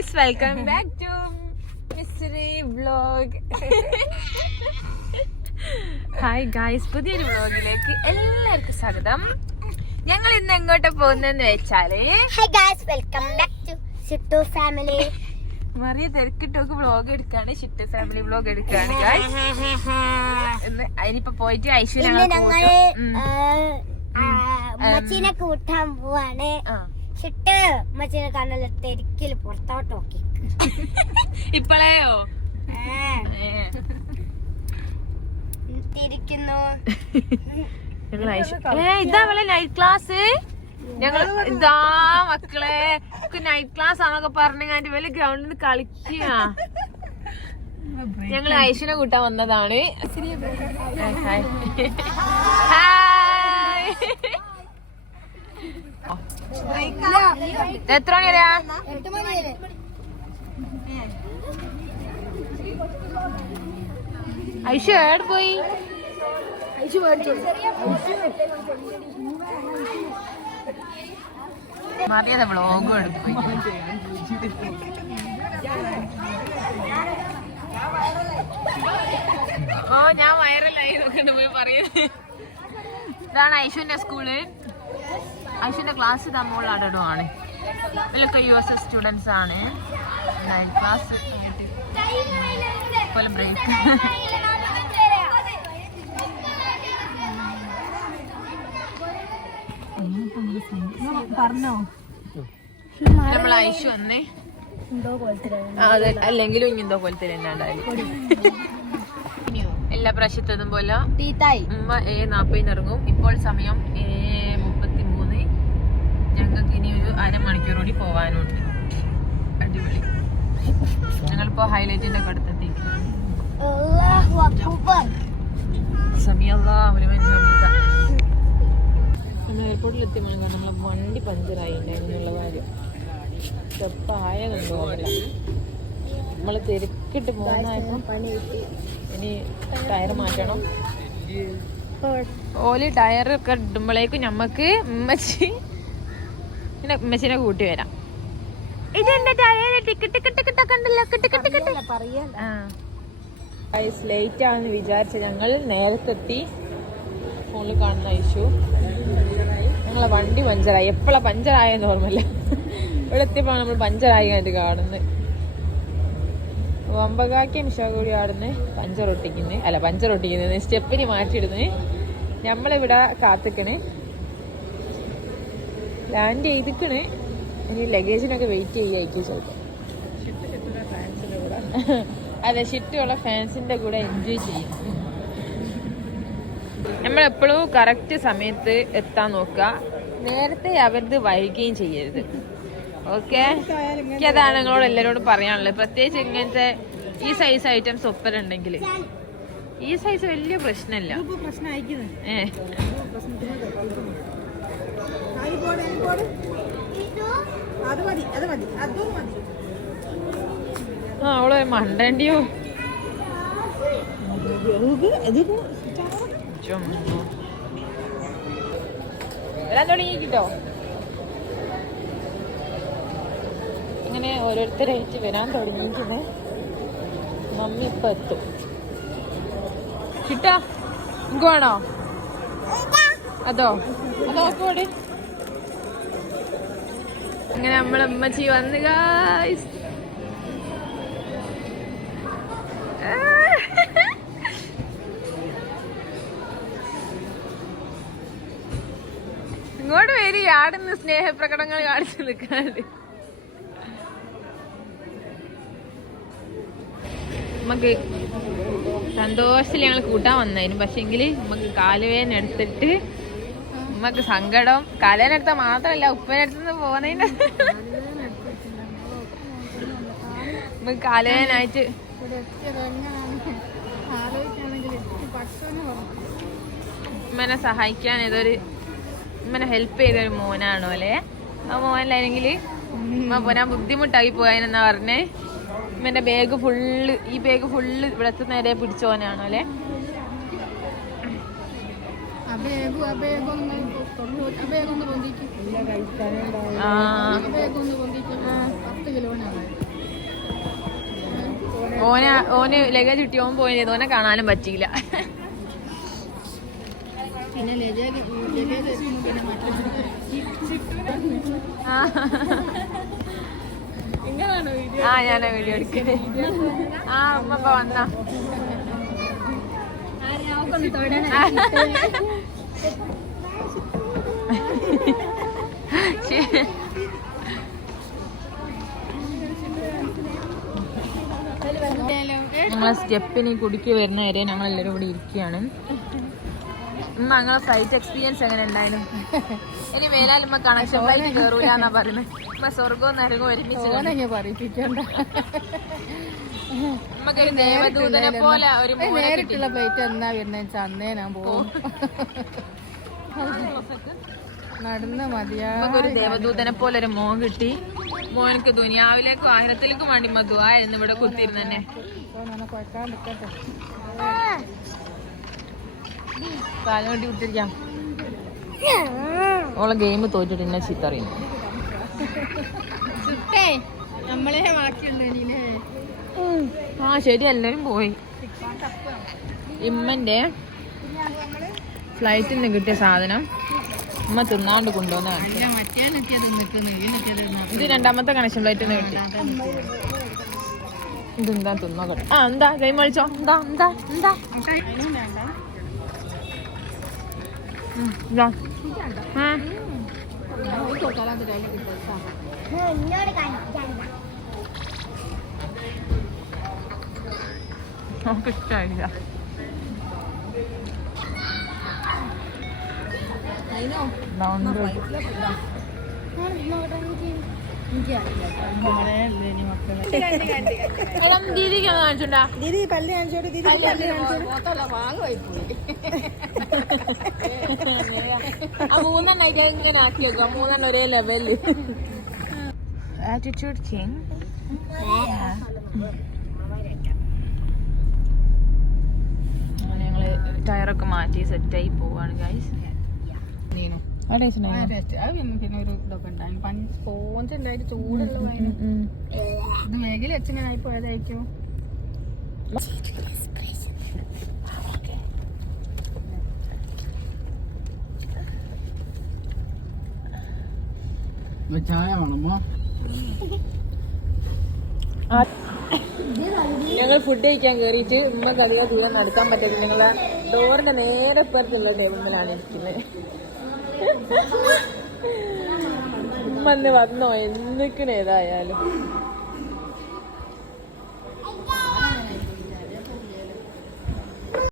Guys, welcome back to mystery vlog. Hi guys, പുതിയൊരു വ്ലോഗിലേക്ക് എല്ലാവർക്കും സ്വാഗതം. ഞങ്ങൾ ഇന്ന് എങ്ങോട്ടാ പോകുന്നതെന്ന് വെച്ചാല് welcome back to Shittu family. Mariya തിരക്കിട്ടോക്ക് വ്ലോഗ് എടുക്കാണ്, ഷിട്ടു ഫാമിലി വ്ലോഗ് എടുക്കാണ് ഗൈസ്. അതിനിപ്പോ പോയിട്ട് ഐശ്വര്യ മച്ചീനെ കൂട്ടാൻ പോവാണ്. ഷിട്ട് മച്ചീനെ കാണാൻ തിരക്കില് പുറത്തോട്ട് നോക്കി. ഇപ്പളെയോ തിരിക്കുന്നു. ഇതാ അവളെ നൈറ്റ് ക്ലാസ്. ഞങ്ങൾ ഇതാ മക്കളെ നൈറ്റ് ക്ലാസ് ആണൊക്കെ പറഞ്ഞാണ്ട് വലിയ ഗ്രൗണ്ടിൽ നിന്ന് കളിക്കുക. ഞങ്ങൾ ഐശ്വര്യ കൂട്ടാൻ വന്നതാണ്. എത്ര മണി വരെയാ? 8 മണി വരെ. ഐഷു എവിടെ പോയി? മറിയത് വ്ളോഗും എടുത്തു പോയി. ഓ ഞാൻ വൈറലായി നോക്കണ്ട് പോയി പറയുന്നത്. ഇതാണ് ഐഷുവിന്റെ സ്കൂള്. ഐഷുവിന്റെ ക്ലാസ് തമ്മിലുള്ളടമാണ്. ഇവരൊക്കെ USS സ്റ്റുഡൻസ് ആണ്. ക്ലാസ് പോലെ ബ്രേക്ക്. പറഞ്ഞോ നമ്മൾ ഐഷു വന്നേ. അതെ, അല്ലെങ്കിലും ഇനി എന്തോ പോലത്തെ ഉണ്ടായാലും എല്ലാ പ്രാവശ്യത്തതും പോലെ ഉമ്മ 7:40 ഇറങ്ങും. ഇപ്പോൾ സമയം 7:33. ഞങ്ങൾക്ക് ഇനി ഒരു അരമണിക്കൂർ കൂടി പോവാനുണ്ട്. അടിപൊളി. ഞങ്ങളിപ്പോ ഹൈലൈറ്റിന്റെ ഒക്കെ അടുത്തെത്തി. നമ്മൾ എയർപോർട്ടിൽ എത്തിയപ്പോൾ നമ്മളെ വണ്ടി പഞ്ചറായി എന്നുള്ള കാര്യം ചെപ്പായതുണ്ടോ അല്ല. നമ്മള് തിരക്കിട്ട് പോകുന്നതായപ്പോ ഇനി ടയർ മാറ്റണം. ഓല് ടയറൊക്കെ ഇടുമ്പോഴേക്കും ഞമ്മക്ക് ഉമ്മച്ചിനെ കൂട്ടി വരാം. ഇതെന്റെ ടയർ ലേറ്റ് ആണെന്ന് വിചാരിച്ച ഞങ്ങൾ നേരത്തെ എത്തി. ഫോണിൽ കാണുന്ന ഇഷ്യൂ ഞങ്ങളെ വണ്ടി പഞ്ചറായി. എപ്പോഴാ പഞ്ചറായെന്ന് ഓർമ്മയില്ല. ഇവിടെ എത്തിയപ്പോഴാണ് നമ്മൾ പഞ്ചറായി കണ്ട് കാണുന്നത്. വമ്പകാക്കിയ മിഷാകൂടി ആടുന്ന് പഞ്ചർ ഒട്ടിക്കുന്നത് സ്റ്റെപ്പിന് മാറ്റിയിടുന്നത്. നമ്മളിവിടെ കാത്തിക്കണ്, ലാൻഡ് ചെയ്തിക്കണ്. ഇനി ലഗേജിനൊക്കെ വെയിറ്റ് ചെയ്യായിരിക്കും ചിലപ്പോൾ. അതെ, ഷിറ്റുള്ള ഫാൻസിന്റെ കൂടെ എൻജോയ് ചെയ്യും. നമ്മളെപ്പോഴും കറക്റ്റ് സമയത്ത് എത്താൻ നോക്കുക. നേരത്തെ അവരത് വൈകുകയും ചെയ്യരുത്. ഓക്കെ, എനിക്ക് അതാണ് നിങ്ങളോട് എല്ലാവരോടും പറയാനുള്ളത്. പ്രത്യേകിച്ച് ഇങ്ങനത്തെ ഈ സൈസ് ഐറ്റംസ് ഒപ്പരുണ്ടെങ്കിൽ. ഈ സൈസ് വലിയ പ്രശ്നമില്ല. അവള് മണ്ടണ്ടിയോ വരാൻ തുടങ്ങിട്ടോ. ഇങ്ങനെ ഓരോരുത്തരായിട്ട് വരാൻ തുടങ്ങിയിട്ടുണ്ട്. മമ്മി ഇപ്പൊ എത്തും. കിട്ടാ ഇങ്ങോണോ? അതോ കൂടി അങ്ങനെ നമ്മളെ ഉമ്മച്ചി വന്ന് ഗായ്സ്. ഇങ്ങോട്ട് വരി. ആടുന്ന് സ്നേഹപ്രകടനങ്ങൾ കാണിച്ചു നിൽക്കാണ്ട്. നമുക്ക് സന്തോഷത്തിൽ ഞങ്ങൾ കൂട്ടാൻ വന്നായിരുന്നു. പക്ഷെങ്കിൽ നമുക്ക് കാലുവേദന എടുത്തിട്ട് നമുക്ക് സങ്കടം. കാലുവേദന എടുത്താൽ മാത്രമല്ല, ഉപ്പനെടുത്തുനിന്ന് പോകുന്നതിന് നമുക്ക് കാലുവേദനായിട്ട് ഉമ്മനെ സഹായിക്കാൻ ഉമ്മനെ ഹെൽപ്പ് ചെയ്തൊരു മോനാണോ അല്ലേ? ആ മോനല്ലെങ്കിൽ ഉമ്മ പോരാൻ ബുദ്ധിമുട്ടായി പോയാനെന്നാ പറഞ്ഞേ. ഉമ്മന്റെ ബാഗ് ഫുള്ള്, ഈ ബാഗ് ഫുള്ള് ഇവിടത്തെ നേരെ പിടിച്ചോനാണോ അല്ലേ? ഓന് ലഗേജ് കിട്ടി ഓൻ പോയത് ഓനെ കാണാനും പറ്റിയില്ല. ആ ഞാനാ വീഡിയോ എടുക്കുന്നത്. ആ ഉമ്മ വന്ന ഞങ്ങളെ സ്റ്റെപ്പിന് കുടിക്ക് വരുന്ന വരെ ഞങ്ങൾ എല്ലാവരും ഇവിടെ ഇരിക്കുകയാണ്. ഞങ്ങളെ ഫ്ലൈറ്റ് എക്സ്പീരിയൻസ് എങ്ങനെ ഉണ്ടായിരുന്നു? ഇനി മേലാൽ ഉമ്മ കണക്ഷൻ ഫ്ലൈറ്റ് കയറൂല എന്നാ പറയുന്നത്. ഉമ്മ സ്വർഗവും നരകവും ഒരുമിച്ച് നമുക്കൊരു ദേവദൂതനെ പോലെ ഒരു നേരിട്ടുള്ള ഫ്ലൈറ്റ് എന്നാ വരുന്ന അന്നേ ഞാൻ പോകും. നടന്ന് മതിയാ. നമുക്കൊരു ദേവദൂതനെ പോലെ ഒരു മോൻ കിട്ടി. മോനക്ക് ദുനിയാവിലേക്കും ആയിരത്തിലേക്കും വേണ്ടി മധുവായിരുന്നു ഇവിടെ കുത്തിരുന്ന് തന്നെ. കാലം വേണ്ടി വിട്ടിരിക്കാം. ഓളെ ഗെയിം തോറ്റിട്ട് എന്നെ ചീത്ത അറിയുന്നു. നമ്മളെ ബാക്കിയുണ്ട്. ആ ശരി, എല്ലാരും പോയി. ഇമ്മന്റെ ഫ്ലൈറ്റിൽ നിന്ന് കിട്ടിയ സാധനം ഉമ്മ തിന്നാണ്ട് കൊണ്ടുവന്നാണ്. ഇത് രണ്ടാമത്തെ കണക്ഷൻ ഫ്ലൈറ്റിൽ നിന്ന് കിട്ടി. ഇതെന്താ തിന്നോ? ആ എന്താ ഗെയിം കളിച്ചോ? എന്താ എന്താ എന്താ നമുക്ക് ഇഷ്ടമായില്ല. ദീദിക്ക് കാണിച്ചുണ്ടാ? ദീദി പല്ല് കാണിച്ചോട്. ദീദി വാങ്ങുപോയി മൂന്നെണ്ണം ഇങ്ങനെ ആക്കി വെക്കാം. മൂന്നെണ്ണം ഒരേ ലെവല്. Attitude king. അങ്ങനെ ഞങ്ങള് ടയറൊക്കെ മാറ്റി സെറ്റായി പോവാണ് ഗൈസ്. പിന്നെ ഒരു ഇതൊക്കെ ഉണ്ടായി. സ്പോഞ്ച് ഉണ്ടായിട്ട് ചൂടുള്ള ഇത് വേഗിൽ വെച്ചിങ്ങനെ ആയി പോയതായിരിക്കും. ചായ വേണമോ? ഞങ്ങൾ ഫുഡ് കഴിക്കാൻ കയറിയിട്ട് ഉമ്മക്ക് അധികം ദൂരം നടക്കാൻ പറ്റില്ല. ഞങ്ങളെ ഡോറിന്റെ നേരെ പുറത്തുള്ള ടേബിളിലാണ് ഇരിക്കുന്നത്. ഉമ്മ വന്നോ എന്തൊക്കെ ഏതായാലും